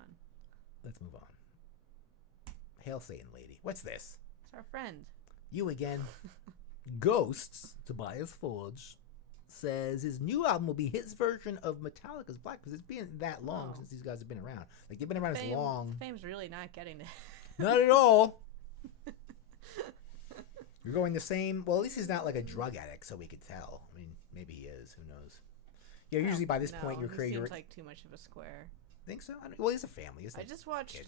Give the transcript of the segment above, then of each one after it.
on. Let's move on. Hail Satan, lady. What's this? It's our friend. You again. Ghosts, Tobias Forge, says his new album will be his version of Metallica's Black, because it's been that long since these guys have been around. Like, they've been around as long. Fame's really not getting to... Not at all. You're going the same... Well, at least he's not like a drug addict, so we could tell. I mean, maybe he is. Who knows? Yeah, usually by this point, you're creating... seems like too much of a square. Think so? Well, he's a family. I just watched kids.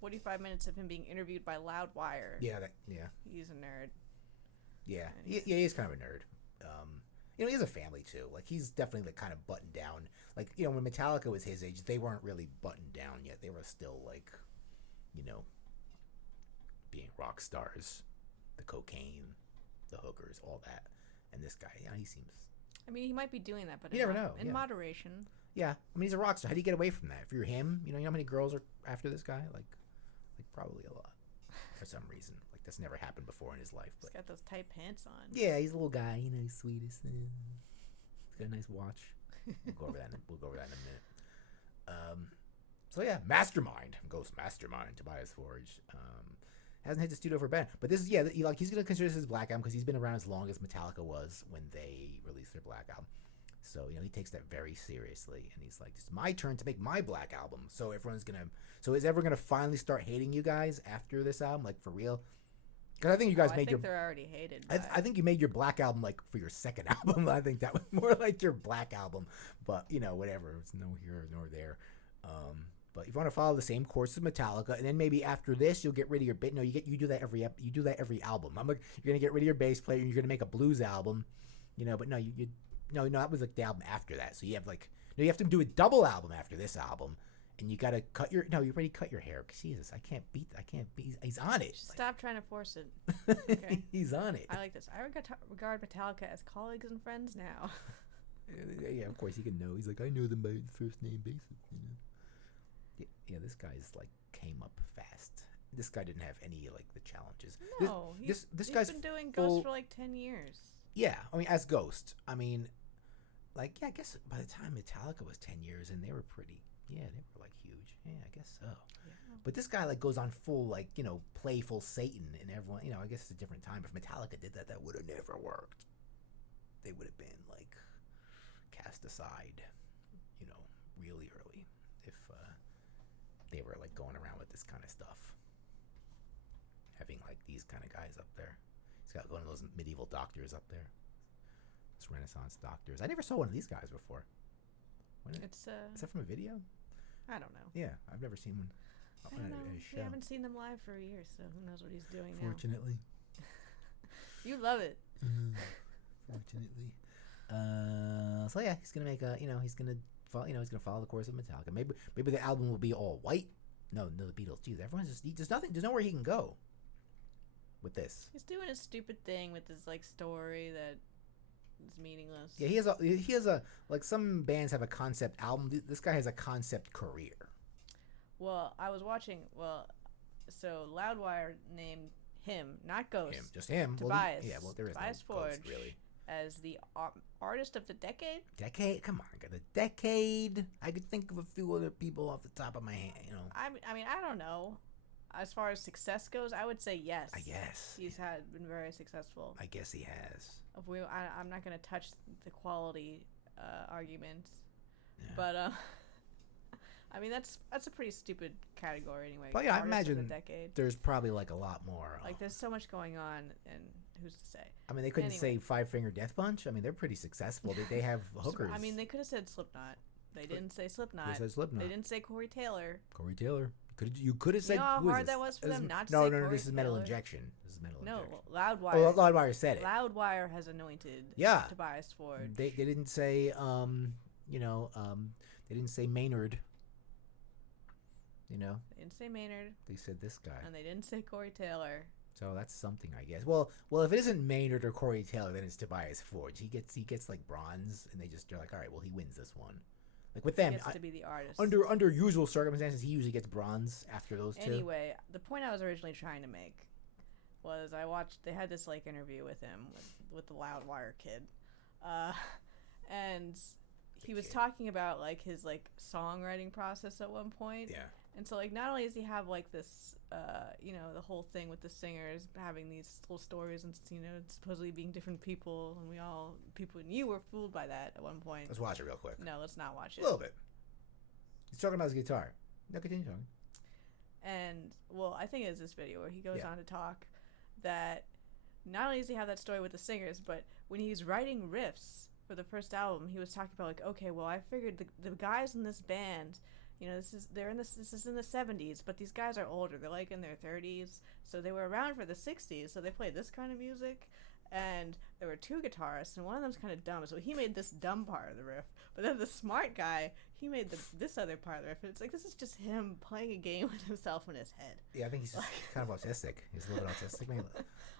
45 minutes of him being interviewed by Loudwire. Yeah, He's a nerd. Yeah, he's kind of a nerd. He has a family too. Like, he's definitely like kind of buttoned down. Like, when Metallica was his age, they weren't really buttoned down yet. They were still like, being rock stars, the cocaine, the hookers, all that. And this guy, he seems. I mean, he might be doing that, but you never know. In moderation. Yeah, I mean, he's a rock star. How do you get away from that? If you're him, you know how many girls are after this guy? Like probably a lot, for some reason. Like, that's never happened before in his life. But. He's got those tight pants on. Yeah, he's a little guy. He's sweetest. He's got a nice watch. We'll go over that in a minute. So yeah, Mastermind, Ghost Mastermind, Tobias Forge. Hasn't hit the studio for a band, but this is he's gonna consider this his Black album because he's been around as long as Metallica was when they released their Black album. So he takes that very seriously, and he's like, "It's my turn to make my Black album." So is everyone gonna finally start hating you guys after this album, like for real? Because I think you guys made your. They're already hated. I think you made your Black album like for your second album. I think that was more like your Black album, but whatever. It's no here nor there. But if you want to follow the same course as Metallica, and then maybe after this you'll get rid of your bit. No, you do that every album. You're gonna get rid of your bass player. And you're gonna make a blues album, But no, no, that was like the album after that. So you have you have to do a double album after this album, and you gotta cut your. No, you already cut your hair. Jesus, I can't beat. He's on it. Stop trying to force it. Okay. He's on it. I like this. I regard Metallica as colleagues and friends now. Yeah, of course he can know. He's like, I know them by first name basis. Yeah, this guy's came up fast. This guy didn't have any the challenges. No, this he's guy's been doing Ghost for 10 years. Yeah, I mean, as Ghost, I mean, I guess by the time Metallica was 10 years and they were pretty, they were huge. Yeah, I guess so. Yeah. But this guy goes on full playful Satan, and everyone, I guess it's a different time. If Metallica did that would have never worked. They would have been cast aside, really early if they were going around with this kind of stuff. Having these kind of guys up there. He's got one of those medieval doctors up there. Those Renaissance doctors. I never saw one of these guys before. Is that from a video? I don't know. Yeah, I've never seen one. I don't know. We haven't seen them live for a year, so who knows what he's doing Fortunately. Now. You love it. Fortunately. So yeah, he's gonna make he's gonna follow the course of Metallica. Maybe the album will be all white. No, the Beatles. Geez, everyone's there's nowhere he can go with this. He's doing a stupid thing with this story that is meaningless. Yeah, he has a some bands have a concept album. This guy has a concept career. Well, I was watching. So Loudwire named him, not Ghost. Just him. Tobias. There is Tobias no Forge, Ghost, really. As the artist of the decade. Come on, the decade. I could think of a few other people off the top of my hand. I mean, I don't know. As far as success goes, I would say yes. I guess he's been very successful. I guess he has. I'm not going to touch the quality arguments, but I mean that's a pretty stupid category anyway. But yeah, I imagine there's probably a lot more. There's so much going on, and who's to say? I mean, they couldn't say Five Finger Death Punch. I mean, they're pretty successful. They have hookers. I mean, they could have said Slipknot. They didn't say Slipknot. They said Slipknot. They didn't say Corey Taylor. You could have said. You know how hard that was for them not to say No, Corey this is Metal Taylor? Injection. This is Metal Injection. No, Loudwire. Oh, Loudwire said it. Loudwire has anointed Tobias Forge. They didn't say they didn't say Maynard. They didn't say Maynard. They said this guy. And they didn't say Corey Taylor. So that's something, I guess. Well, if it isn't Maynard or Corey Taylor, then it's Tobias Forge. He gets bronze, and they're like, all right, well, he wins this one. With them, he gets to be the artist. Under usual circumstances, he usually gets bronze after those two. Anyway, the point I was originally trying to make was they had this interview with him with the Loudwire kid, and he was talking about like his like songwriting process at one point. Yeah. And so like not only does he have like this, the whole thing with the singers having these little stories and supposedly being different people, and you were fooled by that at one point. Let's watch it real quick. No, let's not watch it. A little bit. He's talking about his guitar. No, continue talking. And well, I think it's this video where he goes on to talk that not only does he have that story with the singers, but when he's writing riffs for the first album, he was talking about like, okay, well, I figured the guys in this band, this is in the 70s, but these guys are older. They're like in their 30s, so they were around for the 60s, so they played this kind of music. And there were two guitarists, and one of them's kind of dumb, so he made this dumb part of the riff. But then the smart guy, he made this other part of the riff. And it's like, this is just him playing a game with himself in his head. Yeah, I think he's kind of autistic. He's a little bit autistic, maybe.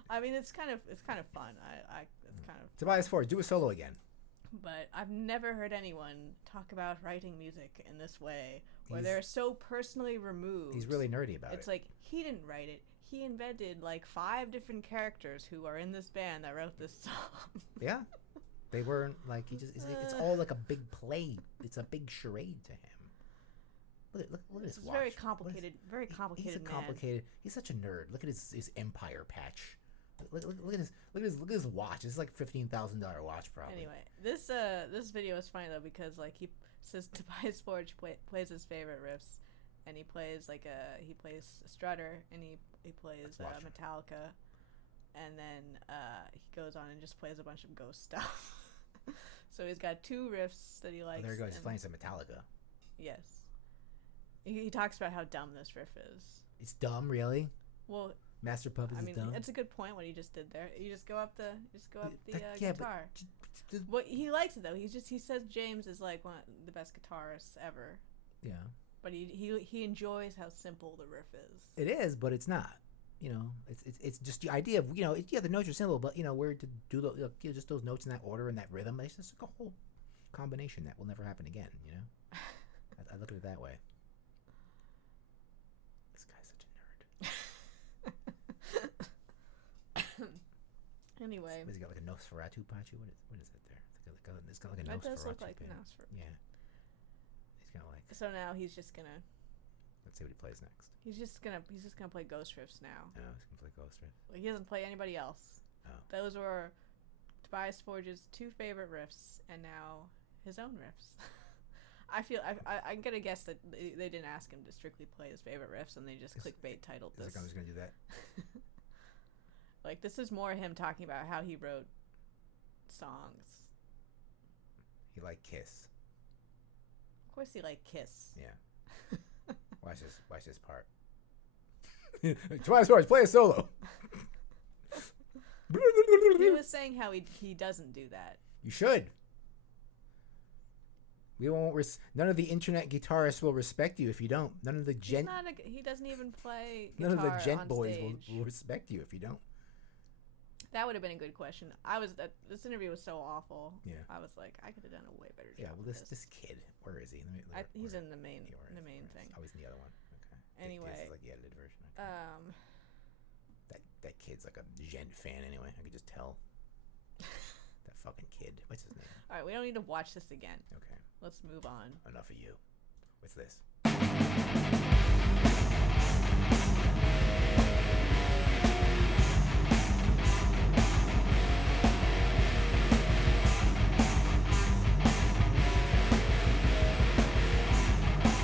I mean, it's kind of fun. It's kind of. Tobias Forge, do a solo again. But I've never heard anyone talk about writing music in this way, where they're so personally removed. He's really nerdy about it. It's like, he didn't write it. He invented like 5 different characters who are in this band that wrote this song. Yeah. They weren't like, it's all like a big play. It's a big charade to him. Look at his watch. Very complicated He's man. complicated. He's such a nerd. Look at his Empire patch. Look at his watch. It's like $15,000 watch probably. Anyway, this video is funny though because like he says Tobias Forge plays his favorite riffs, and he plays Strutter, and he plays Metallica, and then he goes on and just plays a bunch of Ghost stuff. So he's got 2 riffs that he likes. There he goes. He's playing some Metallica. Yes. He talks about how dumb this riff is. It's dumb, really? Well, Master Puppets is dumb. It's a good point what he just did there. You just go up the guitar. Well, he likes it though. He says James is like one of the best guitarists ever. Yeah. But he enjoys how simple the riff is. It is, but it's not. It's just the idea of the notes are simple, but where to do just those notes in that order and that rhythm. It's just like a whole combination that will never happen again. I look at it that way. This guy's such a nerd. Anyway, has he got like a Nosferatu patch? What is it there? It's got like a Nosferatu. That does look like a Nosferatu. Yeah. He's got like. So now he's just gonna. Let's see what he plays next. He's just gonna play Ghost riffs now. Oh, he's gonna play Ghost riffs. Like, he doesn't play anybody else. Oh. Those were Tobias Forge's 2 favorite riffs, and now his own riffs. I'm gonna guess that they didn't ask him to strictly play his favorite riffs, and they just clickbait titled this. Is the guy who's gonna do that? Like, this is more him talking about how he wrote songs. He liked Kiss. Of course, he liked Kiss. Yeah. Watch this part. Tobias Forge, play a solo. He was saying how he doesn't do that. You should. We won't. None of the internet guitarists will respect you if you don't. None of the gent. He doesn't even play guitar none of the gent on boys stage. will respect you if you don't. That would have been a good question. This interview was so awful. Yeah. I was like, I could have done a way better job. Yeah. Well, this kid, where is he? He's in the main thing. Oh, he's in the other one. Okay. Anyway, this is like the edited version. Okay. That kid's like a gent fan anyway. I could just tell. That fucking kid. What's his name? All right, we don't need to watch this again. Okay. Let's move on. Enough of you. What's this?